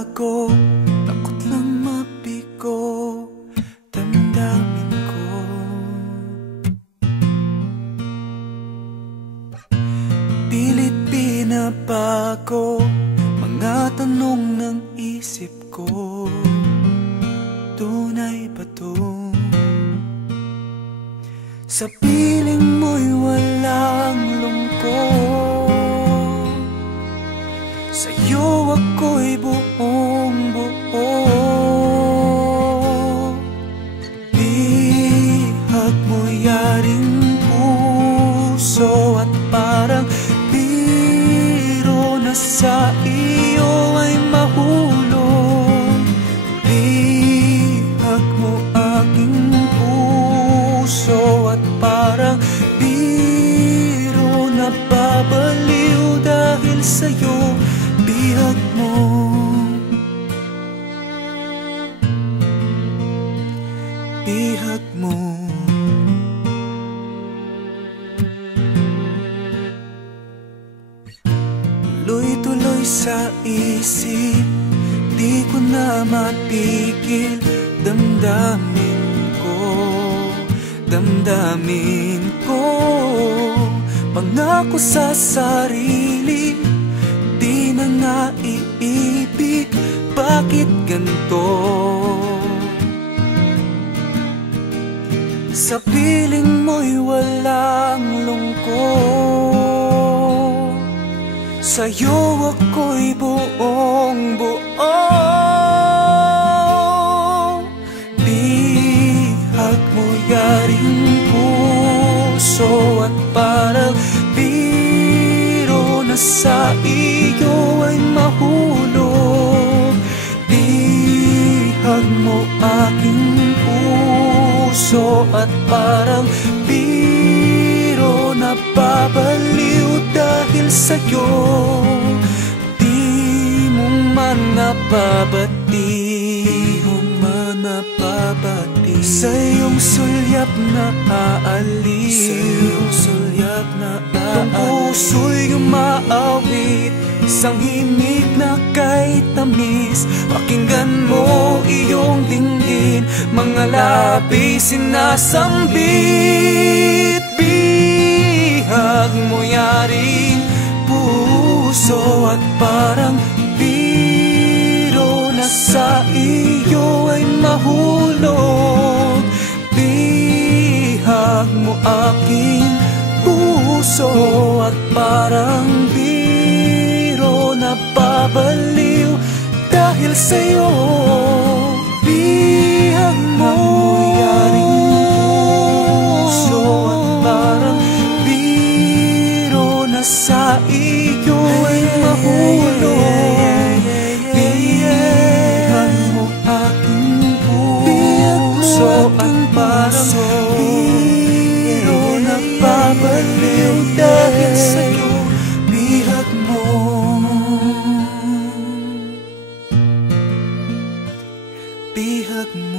bago, takot lang mabigo damdamin ko. Pilit binabago mga tanong ng isip ko. Tunay ba to? Sa piling mo'y walang lungkot, sa'yo ako'y buong buo. Bihag mo yaring puso at parang biro na sa iyo ay mahulog. Bihag mo aking puso at parang biro na babaliw dahil sa'yo. Bihag mo, bihag mo. Tuloy-tuloy sa isip, di ko na mapigil. Damdamin ko, damdamin ko. Pangako sa sarili, di na naiibig. Bakit ganito? Sa piling mo'y walang lungkot, sa'yo ako'y buong buo. Bihag mo yaring puso at parang biro na sa iyo ay mahulog. Bihag mo aking puso at parang biro na babaliw dahil sa'yo. Di mo man napabati, di mo man napabati. Sa iyong sulyap na aaliw, sa iyong sulyap na aaliw. Ang puso'y umaawit, isang himig na kay tamis. Pakinggan mo iyong dinggin, mga labi sinasambit. Bihag mo yaring puso at parang biro na sa iyo ay mahulog. Bihag mo aking puso at parang biro na babaliw dahil sa'yo. Bihag mo yaring puso at parang biro na sa iyo ay mahulog. Bihag mo aking puso at parang biro na babaliw dahil sa'yo. Bihag mo, bihag mo.